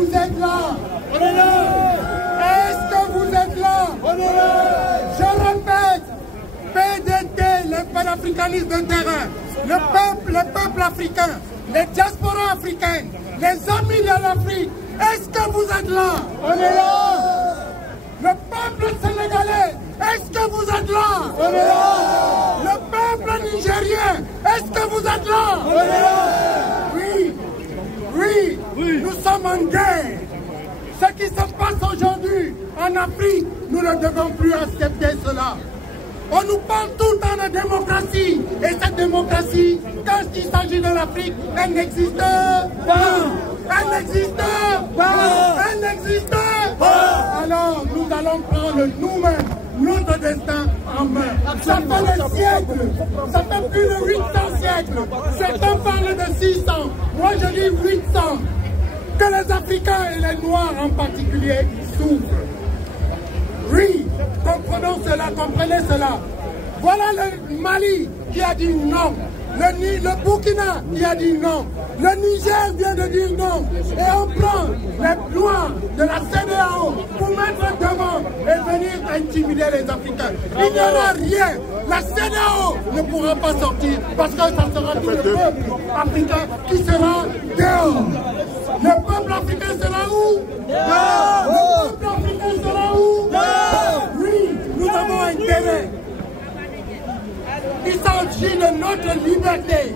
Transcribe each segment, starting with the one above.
vous êtes là? On est là. Est-ce que vous êtes là? On est là. Je répète, PDT, les panafricanistes de terrain, le peuple africain, les diasporas africaines, les amis de l'Afrique, est-ce que vous êtes là? On est là. Le peuple sénégalais, est-ce que vous êtes là? On est là. Le peuple nigérien, est-ce que vous êtes là? On est là. Oui, oui, oui, nous sommes en guerre. Ce qui se passe aujourd'hui en Afrique, nous ne devons plus accepter cela. On nous parle tout le temps de démocratie. Et cette démocratie, quand il s'agit de l'Afrique, elle n'existe pas. Elle n'existe pas. Elle n'existe pas. Alors, nous allons prendre nous-mêmes notre destin en main. Ça fait des siècles. Ça fait plus de 800 siècles. Certains parlent de 600. Moi, je dis 800. Que les Africains et les Noirs en particulier souffrent. Oui, comprenons cela, comprenez cela. Voilà le Mali qui a dit non. Le Burkina qui a dit non. Le Niger vient de dire non. Et on prend les lois de la CEDEAO pour mettre devant et venir intimider les Africains. Il n'y aura rien. La CEDEAO ne pourra pas sortir parce que ça sera tout le peuple africain qui sera dehors. Le peuple africain sera où? Dehors. Le peuple africain sera où? Dehors. Oui, nous avons intérêt. Il s'agit de notre liberté.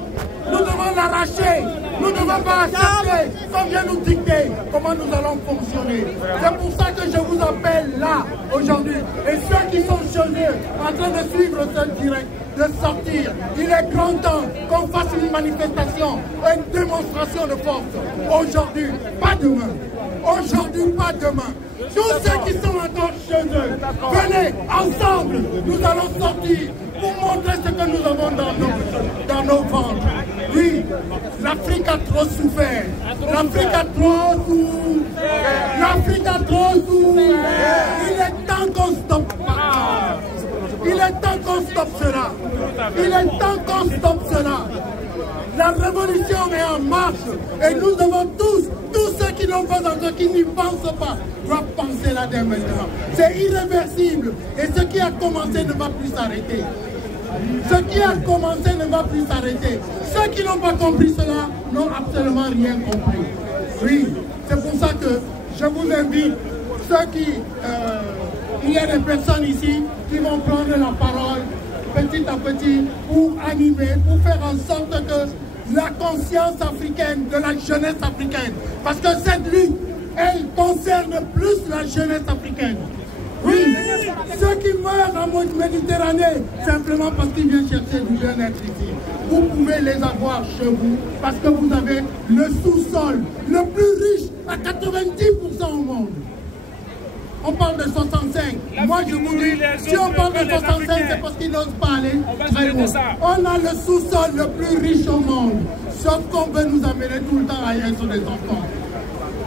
Nous devons l'arracher. Nous ne devons pas accepter qu'on vient nous dicter comment nous allons fonctionner. C'est pour ça que je vous appelle là, aujourd'hui. Et ceux qui sont chez eux, en train de suivre ce direct, de sortir. Il est grand temps qu'on fasse une manifestation, une démonstration de force. Aujourd'hui, pas demain. Aujourd'hui, pas demain. Tous ceux qui sont encore chez eux, venez ensemble, nous allons sortir pour montrer ce que nous avons dans nos ventres. Oui, l'Afrique a trop souffert. L'Afrique a trop souffert. L'Afrique a trop souffert. Il est temps qu'on stoppe. Il est temps qu'on stoppe cela. Il est temps qu'on stoppe cela. La révolution est en marche et nous devons tous ceux qui n'ont pas encore, qui n'y pensent pas, doivent penser là dès maintenant. C'est irréversible et ce qui a commencé ne va plus s'arrêter. Ce qui a commencé ne va plus s'arrêter. Ceux qui n'ont pas compris cela n'ont absolument rien compris. Oui, c'est pour ça que je vous invite, ceux qui... il y a des personnes ici qui vont prendre la parole petit à petit pour animer, pour faire en sorte que la conscience africaine, de la jeunesse africaine, parce que cette lutte, elle concerne plus la jeunesse africaine. Oui, ceux qui meurent en Méditerranée, simplement parce qu'ils viennent chercher du bien-être ici. Vous pouvez les avoir chez vous, parce que vous avez le sous-sol le plus riche à 90% au monde. On parle de 65. Moi, je vous dis, si on parle de 65, c'est parce qu'ils n'osent pas aller très loin. On a le sous-sol le plus riche au monde. Sauf qu'on veut nous amener tout le temps ailleurs sur des enfants.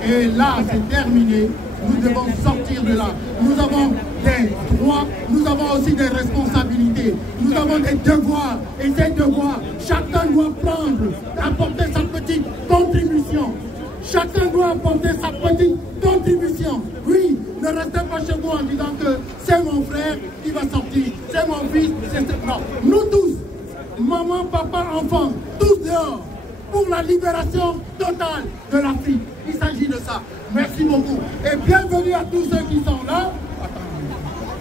Et là, c'est terminé. Nous devons sortir de là. Nous avons des droits, nous avons aussi des responsabilités. Nous avons des devoirs. Et ces devoirs, chacun doit prendre, apporter sa petite contribution. Chacun doit apporter sa petite contribution. Oui, ne restez pas chez vous en disant que c'est mon frère qui va sortir, c'est mon fils, c'est... Non, nous tous, maman, papa, enfants, tous dehors, pour la libération totale de l'Afrique. Il s'agit de ça. Merci beaucoup. Et bienvenue à tous ceux qui sont là.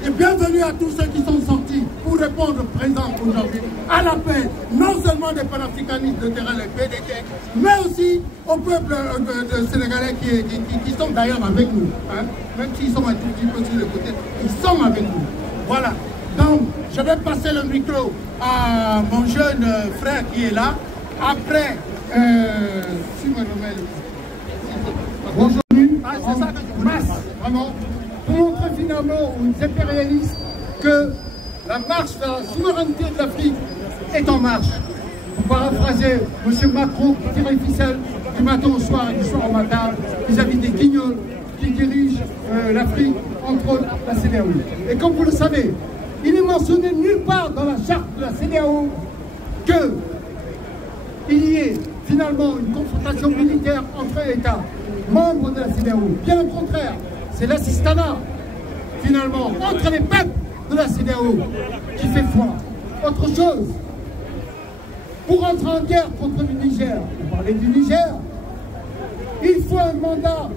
Et bienvenue à tous ceux qui sont sortis pour répondre présent aujourd'hui à l'appel, non seulement des panafricanistes de terrain, les PDT, mais aussi au peuple sénégalais qui sont d'ailleurs avec nous. Hein, même s'ils sont un tout petit peu sur le côté, ils sont avec nous. Voilà. Donc, je vais passer le micro à mon jeune frère qui est là. Après, si me remets bonjour. C'est ça que je masse, vraiment, pour montrer finalement aux impérialistes que la marche vers la souveraineté de l'Afrique est en marche. Pour paraphraser M. Macron qui tire les ficelles du matin au soir et du soir au matin vis-à-vis des guignols qui dirigent l'Afrique, entre autres la CEDEAO. Et comme vous le savez, il n'est mentionné nulle part dans la charte de la CEDEAO qu'il y ait finalement une confrontation militaire entre États membres de la CEDEAO. CEDEAO. Bien au contraire, c'est l'assistanat, finalement, entre les peuples de la CEDEAO qui fait foi. Autre chose, pour entrer en guerre contre le Niger, on parlait du Niger, il faut un mandat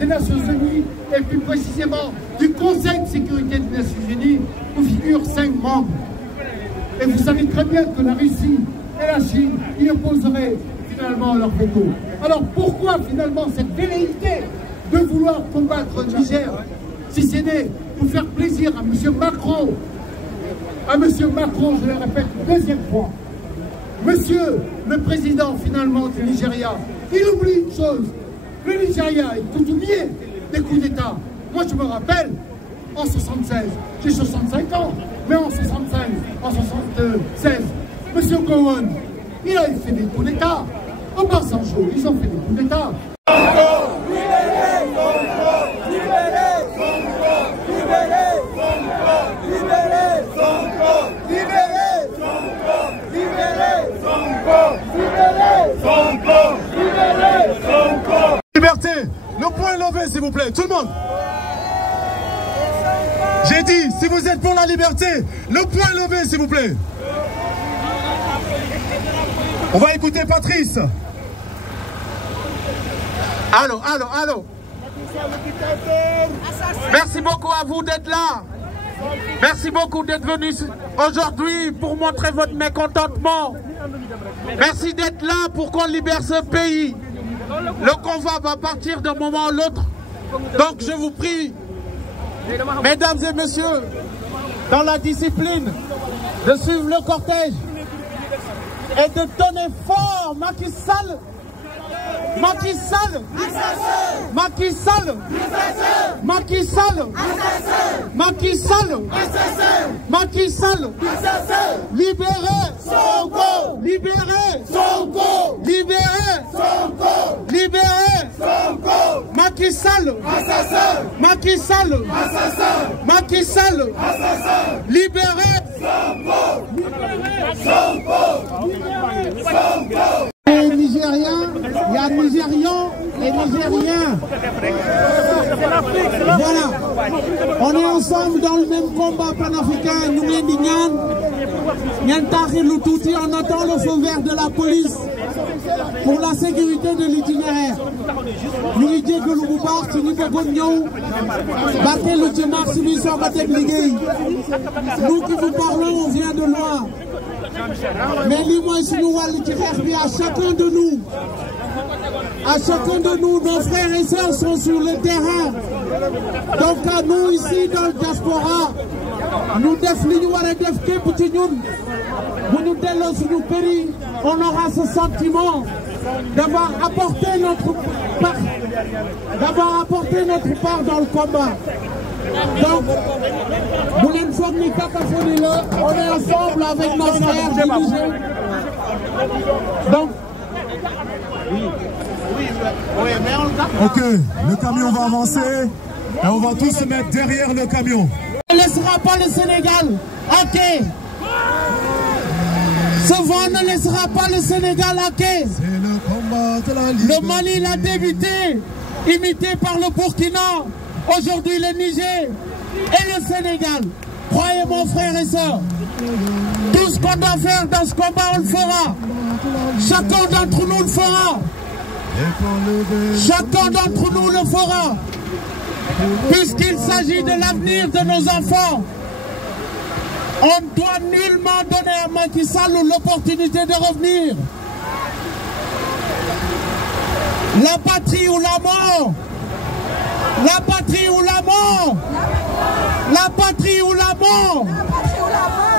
des Nations Unies et plus précisément du Conseil de sécurité des Nations Unies où figurent 5 membres. Et vous savez très bien que la Russie et la Chine y opposeraient finalement leur veto. Alors pourquoi finalement cette velléité de vouloir combattre le Niger, si ce n'est pour faire plaisir à M. Macron? À M. Macron, je le répète une deuxième fois, Monsieur le président finalement du Nigeria, il oublie une chose. Le Nigeria est coutumier des coups d'État. Moi je me rappelle, en 76, j'ai 65 ans, mais en 65, en 76, Monsieur Gowon, il a fait des coups d'État. Au Basanjo, ils ont fait des coups d'État. Liberté, le point levé s'il vous plaît, tout le monde. J'ai dit, si vous êtes pour la liberté, le point levé s'il vous plaît. On va écouter Patrice. Allô. Merci beaucoup à vous d'être là. Merci beaucoup d'être venus aujourd'hui pour montrer votre mécontentement. Merci d'être là pour qu'on libère ce pays. Le combat va partir d'un moment à l'autre. Donc je vous prie, mesdames et messieurs, dans la discipline, de suivre le cortège et de donner fort Macky Sall. Macky Sall, Macky Sall, Macky Sall, Macky Sall, Macky Sall, libérez Sonko, libérez Sonko, libérez Sonko, libérez Sonko, Macky Sall, Macky Sall, Macky Sall, libérez Sonko, Sonko. Les Nigériens, il y a Nigérians et Nigériens. Voilà, on est ensemble dans le même combat panafricain. Nous les on attend le feu vert de la police pour la sécurité de l'itinéraire. Nous lui disons que nous partons, nous pouvons battre le Tchémar, nous qui vous parlons, on vient de loin. Mais dis-moi si nous à chacun de nous, nos frères et sœurs sont sur le terrain. Donc à nous ici dans le diaspora, nous on aura ce sentiment d'avoir apporté notre part dans le combat. Donc, on est ensemble avec nos frères dirigés. Donc, ok, le camion va avancer et on va tous se mettre derrière le camion. On ne laissera pas le Sénégal. Ok. Ce vent ne laissera pas le Sénégal à quai. C'est le combat de la liberté. Le Mali l'a débuté, imité par le Burkina, aujourd'hui le Niger et le Sénégal. Croyez mon frère et soeur, tout ce qu'on doit faire dans ce combat, on le fera. Chacun d'entre nous le fera. Chacun d'entre nous le fera. Puisqu'il s'agit de l'avenir de nos enfants. On ne doit nullement donner à Macky Sall l'opportunité de revenir. La patrie ou la mort. La patrie ou la mort. La patrie ou la mort.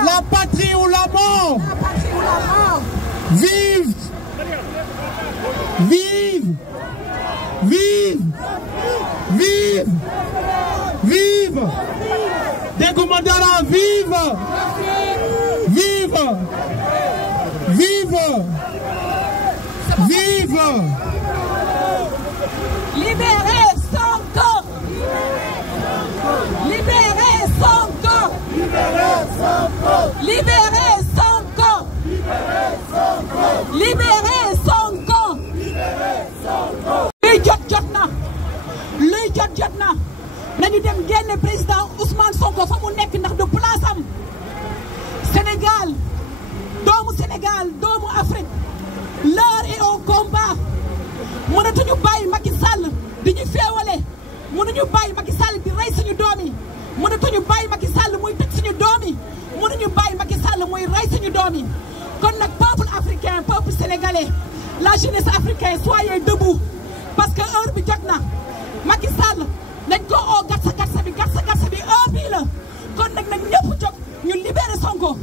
La patrie ou la mort. Vive. Vive. Vive. Vive. Vive. Des commandants, vive. Vive. Vive. Vive. Libérez Sonko. Libérez Sonko. Libérez Sonko. Libérez Sonko. jot na nañu dem génne président Ousmane Sonko fa mu nekk ndax du place am Sénégal doomu Afrique l'heure est au combat mënatuñu bàyyi Macky Sall di ñu féewale mënuñu bàyyi Macky Sall di rey suñu doom yi mënatuñu bàyyi Macky Sall muy tëj suñu doom yi mënuñu bàyyi Macky Sall muy rey suñu doom yi kon nag peuple africain peuple sénégalais la jeunesse africaine soyez debout parce que heure bi jot na Macky Sall nañ ko oo gatsa bi heure bii la kon nag ñëpp jóg ñu libérer Sonko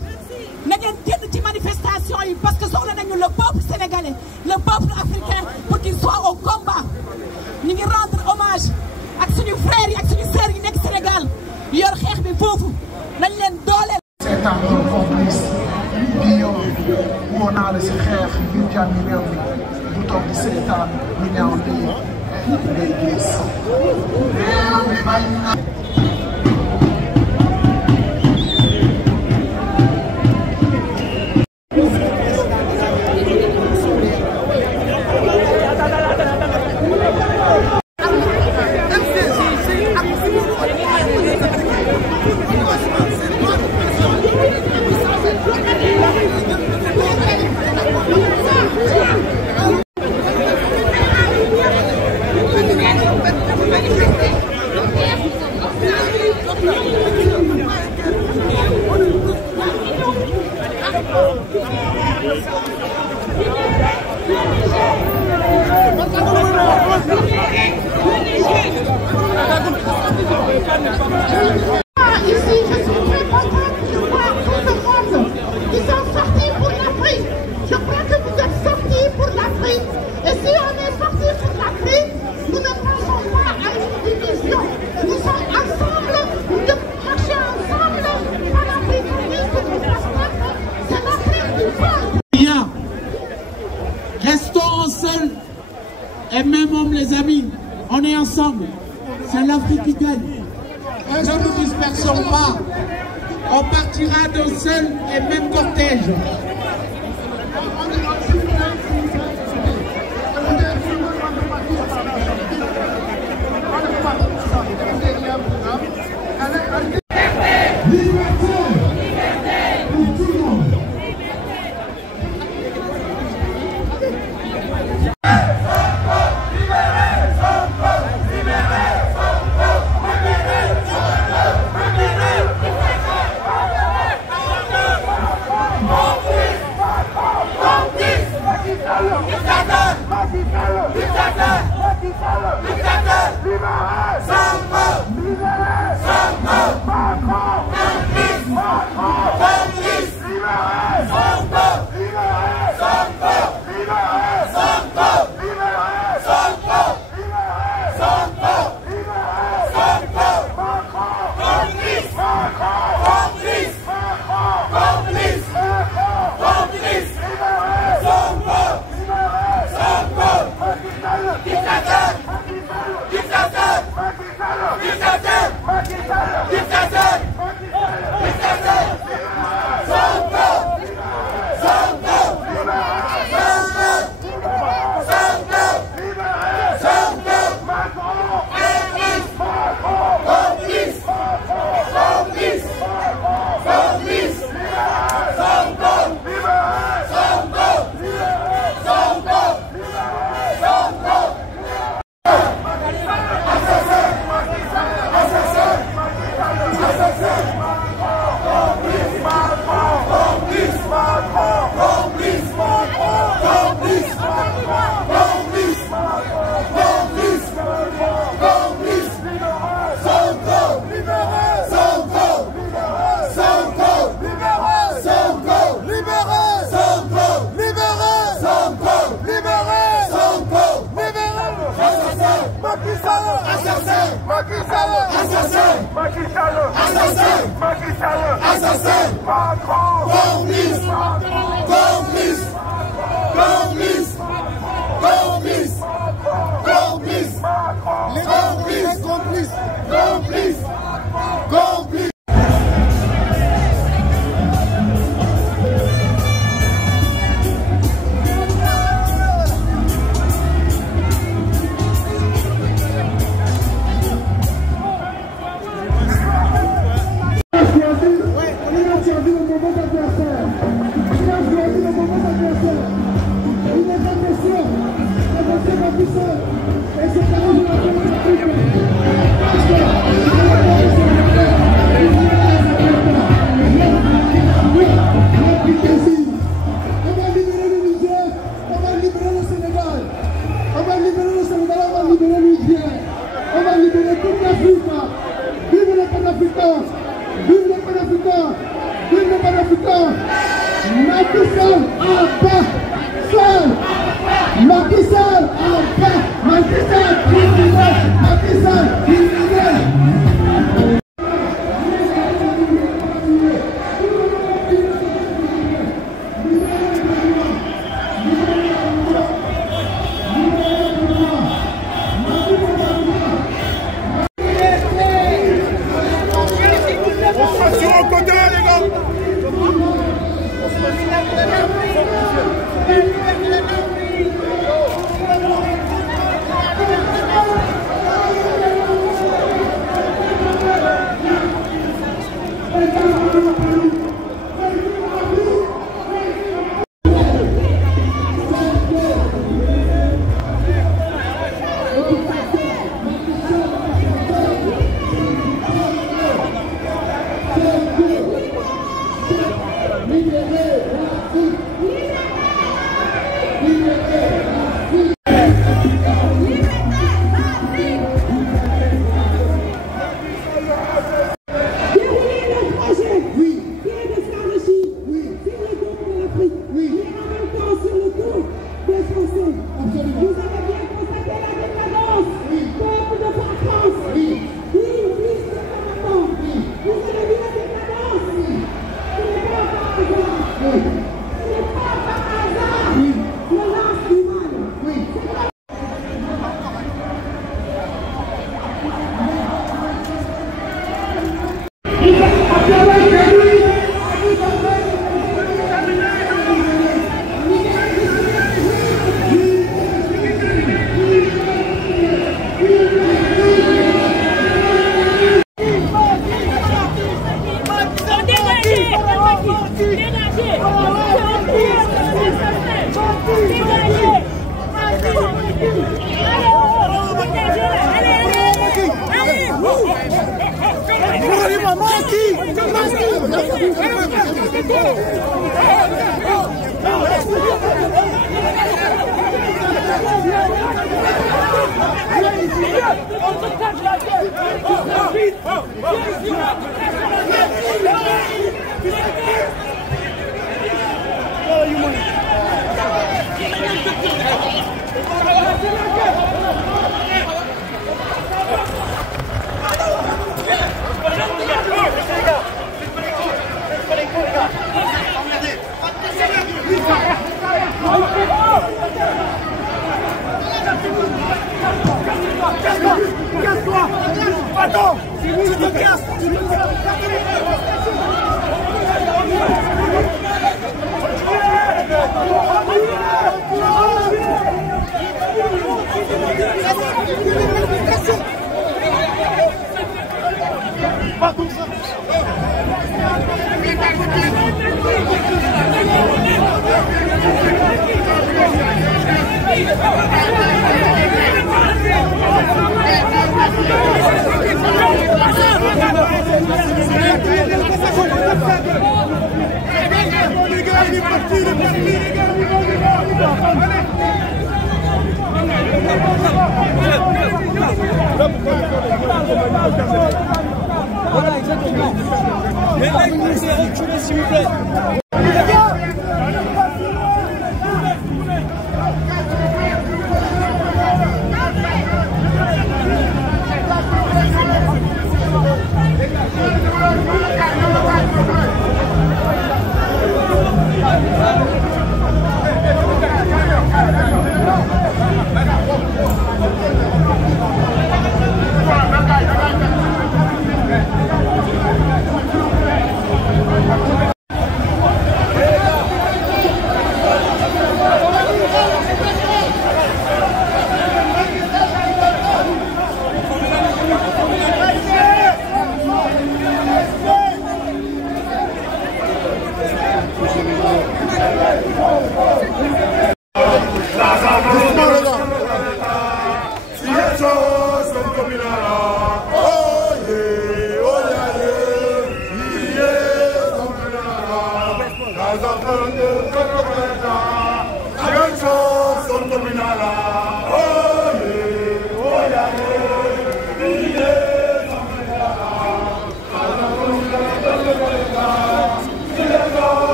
na ngeen génn ci manifestation yi parce que soxla nañu le peuple sénégalais le peuple africain pour qu'il soit au combat ñu ngi rendre hommage ak suñu frères yi ak suñu sœurs yi nekk Sénégal yor xeex bi foofu nañ leen dooleel. seetaan loolu complice di yow woo naa la si xeex ngir jàmmi réew mi bu toog di seetaan lu ñaaw lii ngay gis réew mi bañ na Ici, je suis très contente de voir tout le monde qui sont sortis pour l'Afrique. Je crois que vous êtes sortis pour l'Afrique. Et si on est sortis pour l'Afrique, nous ne pensons pas à une division. Nous sommes ensemble, nous devons marcher ensemble. Par l'africanisme du plastique, c'est l'Afrique du peuple. Bien, restons seuls et même hommes les amis, on est ensemble. C'est l'Afrique qui gagne. Ne nous dispersons pas. On partira d'un seul et même cortège. libérer toute l'Afrique. Vive les panafricains. Vive les panafricains. Vive les panafricains. Macky Sall en paix. Macky Sall en paix. Macky Sall criminel. Macky Sall criminel. Attends, tu te casses, tu te casses. Pas comme ça. Les gars, il est parti, les voilà, exactement. Les mecs, vous allez reculer, s'il vous plaît.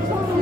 Thank you.